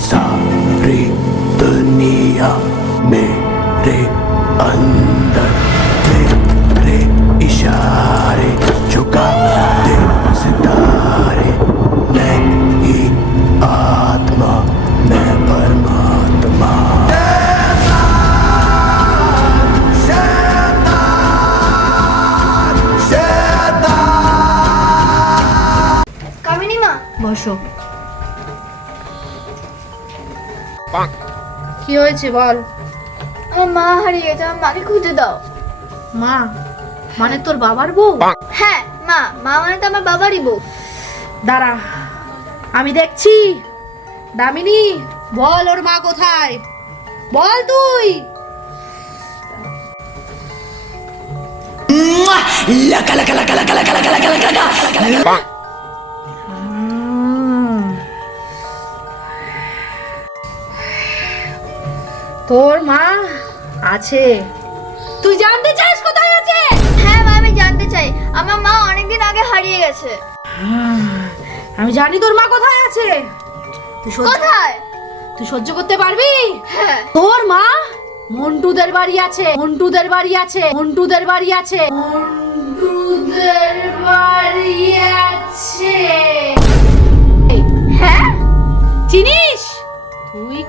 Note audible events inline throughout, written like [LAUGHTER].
सारी दुनिया मेरे अंदर तेरे इशारे झुका दे सितारे। मैं ही आत्मा मैं परमात्मा। কি হয়েছে বল আমার মা হারিয়ে গেছে আমার মাকে খুঁজে দাও মা মানে তোর বাবার বউ হ্যাঁ মা মা মানে তো আমার বাবারই বউ দাঁড়া আমি দেখছি দামিনী বল ওর মা কোথায় বল তুই উম। তোর মা আছে। তুই জানতে চাস কোথায় আছে? হ্যাঁ মা আমি জানতে চাই। আমার মা অনেকদিন আগে হারিয়ে গেছে। আমি জানি তোর মা কোথায় আছে। তুই সহ্য কোথায়? তুই সহ্য করতে পারবি? হ্যাঁ। তোর মা মন্টুদের বাড়ি আছে। মন্টুদের বাড়ি আছে। মন্টুদের বাড়ি আছে। মন্টুদের বাড়ি আছে। হ্যাঁ? চিনিস? তুই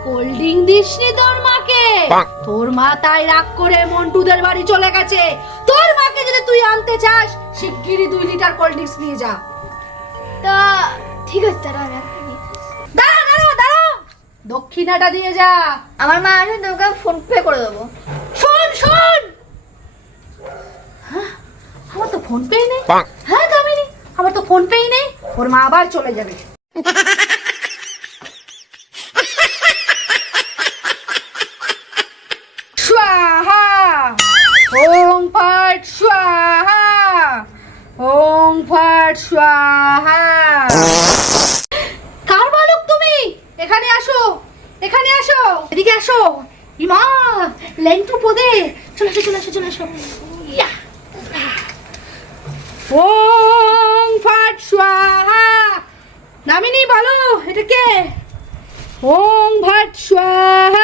কোল্ড ড্রিঙ্ক দিসনি তোর মাকে। তোর মা তাই রাগ করে মন্টুদের বাড়ি চলে গেছে। তোর মাকে যদি তুই আনতে চাস শিগগিরই দুই লিটার কোল্ড ড্রিঙ্কস নিয়ে যা। তা ঠিক আছে তারা আমি। দাঁড়া দাঁড়া দাঁড়া। দক্ষিণাটা দিয়ে যা। আমার মা আসবে তোকে ফোন পে করে দেবো। শোন শোন। হ্যাঁ, আমার তো ফোন পেই নেই। হ্যাঁ দামিনী আমার তো ফোন পেই নেই। ওর মা আবার চলে যাবে [LAUGHS] স্বাহা ওং ফট স্বাহা ওং ফট কার বালক তুমি? এখানে আসো এখানে আসো, এদিকে আসো। ইমা লেন্টু পদে। চলে আসো চলে আসো চলে আসো। ওং ফট স্বাহা। নামিনী, বলো, এটা কে? ওং ভট স্বাহা।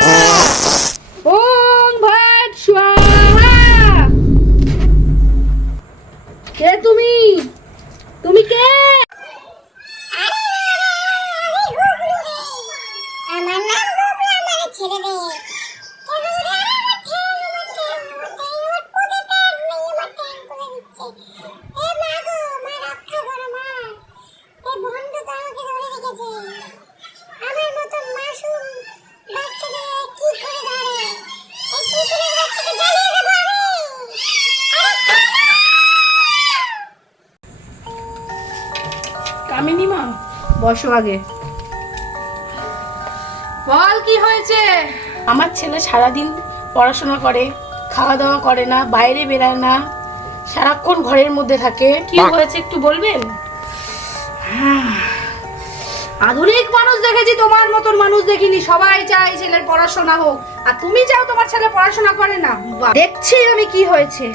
বসো আগে। বল কি হয়েছে? আমার ছেলে সারাদিন পড়াশোনা করে খাওয়া দাওয়া করে না বাইরে বেরায় না সারাক্ষণ ঘরের মধ্যে থাকে। কি হয়েছে একটু বলবেন? আধুনিক মানুষ দেখেছি তোমার মতন মানুষ দেখিনি। সবাই চায় ছেলের পড়াশোনা হোক। আর তুমি চাও তোমার ছেলে পড়াশোনা করে না? দেখছি আমি কি হয়েছে।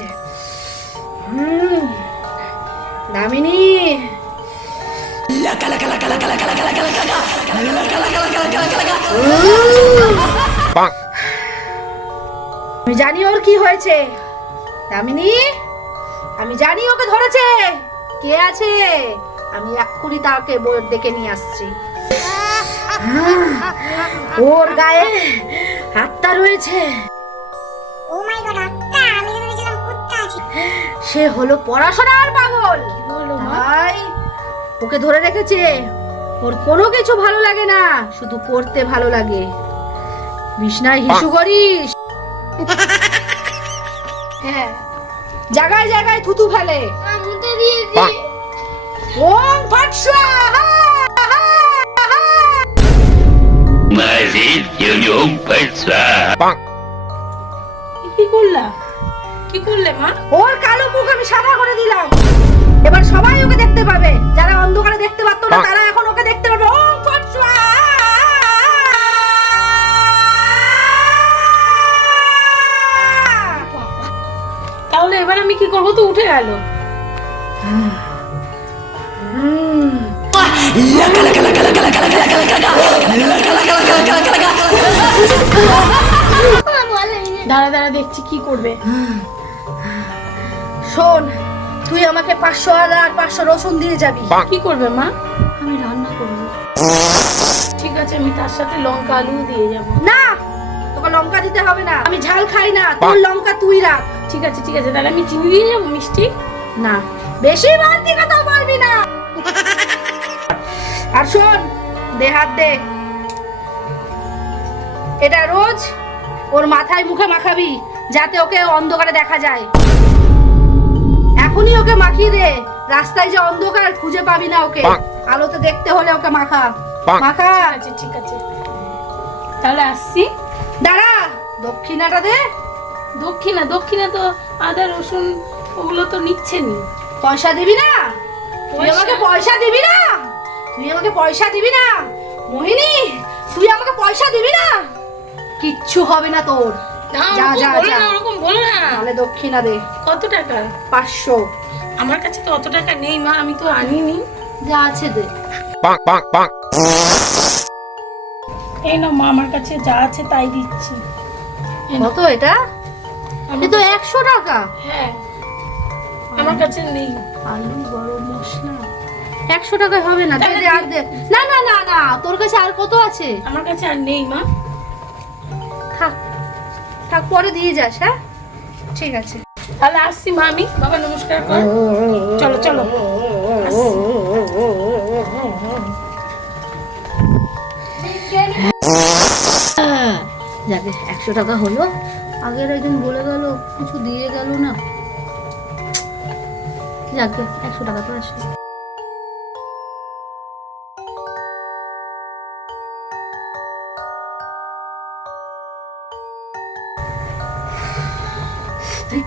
হুম দামিনী। আমি জানি ওর কি হয়েছে দামিনী আমি জানি ওকে ধরেছে কে আছে আমি এক্ষুনি তাকে ডেকে নিয়ে আসছি ওর গায়ে হাতটা রয়েছে ও মাই গড আত্মা আমি তো ভেবেছিলাম কুত্তা আছে সে হলো পড়াশোনার পাগল ভাই ওকে ধরে রেখেছে। ওর কোনো কিছু ভালো লাগে না শুধু পড়তে ভালো লাগে। বিষ্ণায় হিসু করিস। হ্যাঁ জায়গায় জায়গায় থুতু ফেলে। ওম করলা? কি করলে মা? ওর কালো মুখ আমি সাদা করে দিলাম। এবার সবাই ওকে দেখতে পাবে। যারা অন্ধকারে দেখতে পারতো না তারা এখন ওকে দেখতে পাবে ওম ফট তাহলে এবার এবার আমি কি করব? তো উঠে গেল। দাঁড়া দাঁড়া দেখছি কি করবে। শোন তুই আমাকে পাঁচশো আদা আর পাঁচশো রসুন দিয়ে যাবি। কি করবে মা? আমি রান্না করব। ঠিক আছে আমি তার সাথে লঙ্কা আলু দিয়ে যাব। না তোকে লঙ্কা দিতে হবে না। আমি ঝাল খাই না তোর লঙ্কা তুই রাখ। ঠিক আছে ঠিক আছে তাহলে আমি চিনি দিয়ে যাব মিষ্টি? না বেশি বাড়তি কথা বলবি না। আর শোন দে হাত দে। এটা রোজ ওর মাথায় মুখে মাখাবি যাতে ওকে অন্ধকারে দেখা যায়। এখনই ওকে মাখিয়ে দে। রাস্তায় যে অন্ধকার খুঁজে পাবি না ওকে। আলোতে দেখতে হলে ওকে মাখা। মাখা। আছে ঠিক আছে। তাহলে আসছি। দাঁড়া দক্ষিণাটা দে। দক্ষিণা দক্ষিণা তো আদা রসুন ওগুলো তো নিচ্ছেনি পয়সা দিবি না? তুই আমাকে পয়সা দিবি না? তুই আমাকে পয়সা দিবি না? মোহিনী তুই আমাকে পয়সা দিবি না? কিচ্ছু হবে না তোর। যা, যা, যা। ওরকম বলো না। তাহলে দক্ষিণা দে। কত টাকা? পাঁচশো। আমার কাছে তো অত টাকা নেই মা আমি তো আনিনি। যা আছে দে। এই না মা আমার কাছে যা আছে তাই দিচ্ছি। কত এটা? এ তো একশো টাকা। হ্যাঁ আমার কাছে নেই। আলু গরম মশলা। একশো টাকায় হবে না দে আর দে। না না না না তোর কাছে আর কত আছে? আমার কাছে আর নেই মা। থাক পরে দিয়ে যাস হ্যাঁ? ঠিক আছে। তাহলে আসছি মা আমি। বাবা, নমস্কার কর। চলো চলো। যাকে, একশো টাকা হলো। আগের একদিন বলে গেল, কিছু দিয়ে গেল না। যাকে, একশো টাকা তো আসবে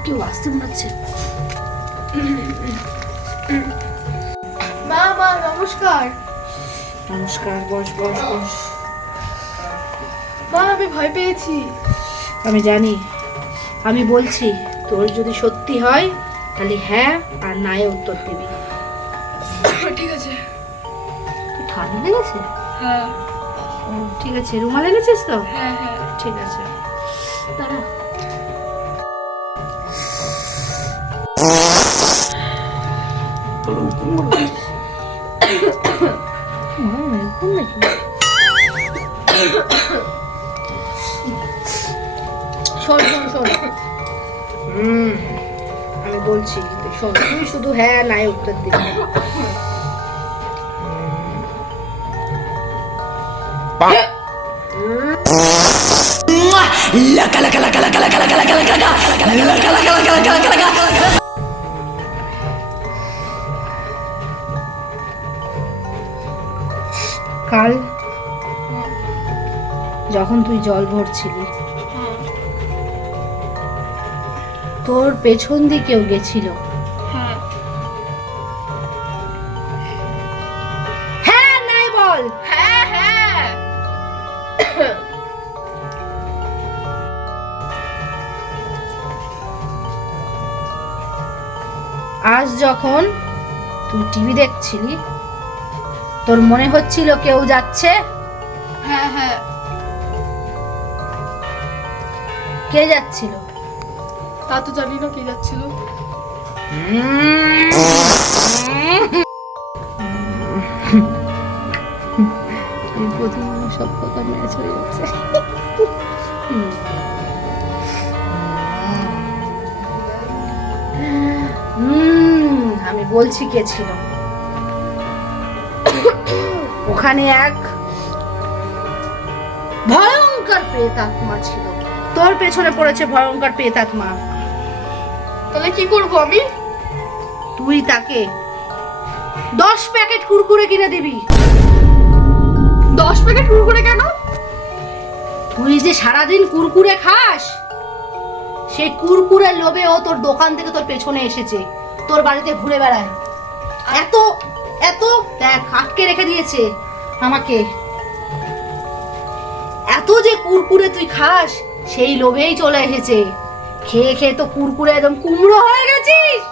কেউ আসতে মনে হচ্ছে। মা মা নমস্কার। নমস্কার বস বস বস। মা আমি ভয় পেয়েছি। আমি জানি আমি বলছি তোর যদি সত্যি হয় তাহলে হ্যাঁ আর নায়ে উত্তর দিবি। ঠিক আছে। ঠান্ডা লেগেছে? হ্যাঁ। ঠিক আছে রুমাল এনেছিস তো? হ্যাঁ হ্যাঁ। ঠিক আছে। দাঁড়া। শোন শোন শোন হুম, আমি বলছি শোন তুই শুধু হ্যাঁ নাই উত্তর দিবি কাল যখন তুই জল ভরছিলি। তোর পেছন দিকেও গেছিল। হ্যাঁ নাই বল। হ্যাঁ আজ যখন তুই টিভি দেখছিলি তোর মনে হচ্ছিল কেউ যাচ্ছে? হ্যাঁ হ্যাঁ। কে যাচ্ছিল? তা তো জানি না কে যাচ্ছিল। প্রথম সব কথা ম্যাচ হয়ে যাচ্ছে হুম, আমি বলছি কে ছিল? ওখানে এক ভয়ঙ্কর প্রেতাত্মা ছিল। তোর পেছনে পড়েছে ভয়ঙ্কর প্রেতাত্মা তাহলে কি করব আমি? তুই তাকে দশ প্যাকেট কুরকুরে কিনে দিবি। দশ প্যাকেট কুরকুরে কেন? তুই যে সারাদিন কুরকুরে খাস, সেই কুরকুরে লোভে ও তোর দোকান থেকে তোর পেছনে এসেছে। তোর বাড়িতে ঘুরে বেড়ায়। এত এত দেখ, আটকে রেখে দিয়েছে। আমাকে। এত যে কুরকুরে তুই খাস, সেই লোভেই চলে এসেছে। খেয়ে খেয়ে তো কুরকুরে একদম কুমড়ো হয়ে গেছিস।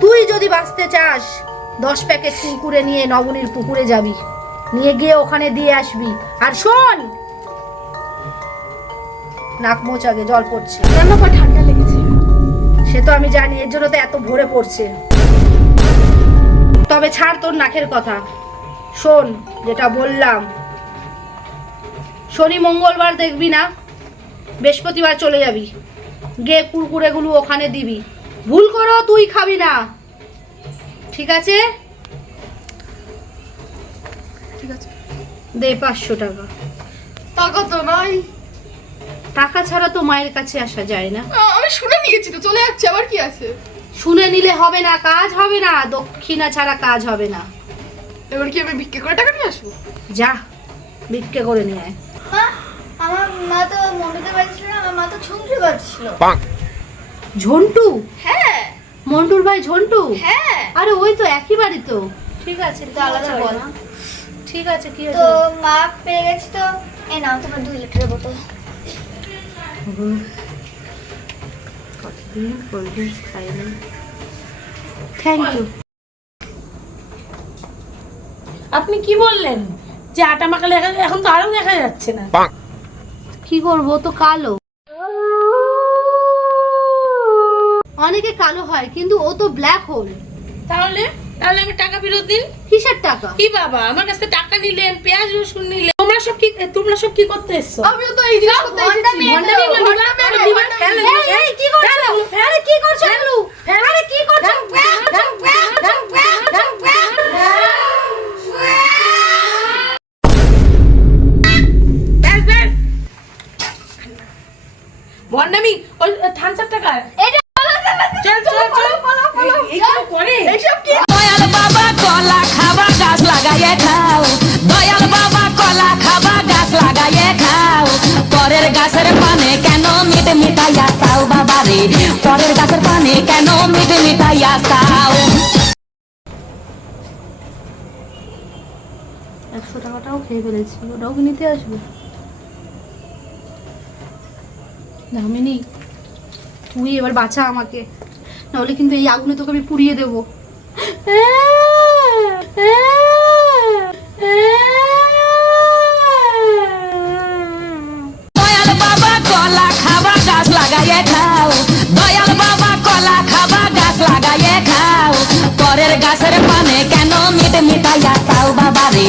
তুই যদি বাঁচতে চাস, দশ প্যাকেট কুরকুরে নিয়ে নবনীর পুকুরে যাবি। নিয়ে গিয়ে ওখানে দিয়ে আসবি। আর শোন নাক মোচ আগে জল পড়ছে। করে ঠান্ডা লেগেছে? সে তো আমি জানি এর জন্য তো এত ভরে পড়ছে। তবে ছাড় তোর নাকের কথা। শোন যেটা বললাম। শনি মঙ্গলবার দেখবি না? বৃহস্পতিবার চলে যাবি। গিয়ে কুরকুরেগুলো ওখানে দিবি। ভুল করো তুই খাবি না। ঠিক আছে? ঠিক আছে। দে পাঁচশো টাকা। টাকা তো নাই। টাকা ছাড়া তো মায়ের কাছে আসা যায় না। আমি শুনে নিয়েছি তো চলে যাচ্ছে আবার কি আছে? শুনে নিলে হবে না কাজ হবে না দক্ষিণা ছাড়া কাজ হবে না। এবার কি আমি বিক্রি করে টাকা নিয়ে আসব? যা ভিক্ষে করে নিয়ে আয়। আমার মা তো বাজছিল না আমার মা তো ছুমতে বাজছিল ঝন্টু? হ্যাঁ। মন্টুর ভাই ঝন্টু? হ্যাঁ। আরে ওই তো একই বাড়ি তো। ঠিক আছে তো আলাদা বল। ঠিক আছে কি তো মা পেয়ে গেছে তো এই নাও তোমার দুই লিটারের বোতল। থ্যাংক ইউ আপনি কি বললেন? যে আটা মাখালে এখন- এখন তো আরও দেখা যাচ্ছে না। কি করব ও তো কালো। অনেকে কালো হয় কিন্তু ও তো ব্ল্যাক হোল তাহলে তাহলে আমি টাকা ফেরত দিন কিসের টাকা? কি বাবা? আমার কাছে টাকা নিলেন পেঁয়াজ রসুন নিলেন। তোমরা সব কি তোমরা সব কি করতে এসছো আমিও তো এই জিনিস করতে এলো, এই, কি করছ? আরে কি করছ আরে কি করছ? ভন্ডামি ওই আপ টাকা এটা চল চল চল পরের গাছের পানে কেন মিট মিটাইয়া চাও একশো টাকাটাও খেয়ে ফেলেছি ওটাও কি নিতে আসবে? দামিনী তুই এবার বাঁচা আমাকে। নাহলে কিন্তু এই আগুনে তোকে আমি পুড়িয়ে দেবো। বাবা কলা খাবা গাছ লাগাইয়ে খাও। গাছের পানে কেন মিট মিটাইয়া তাও বাবারে?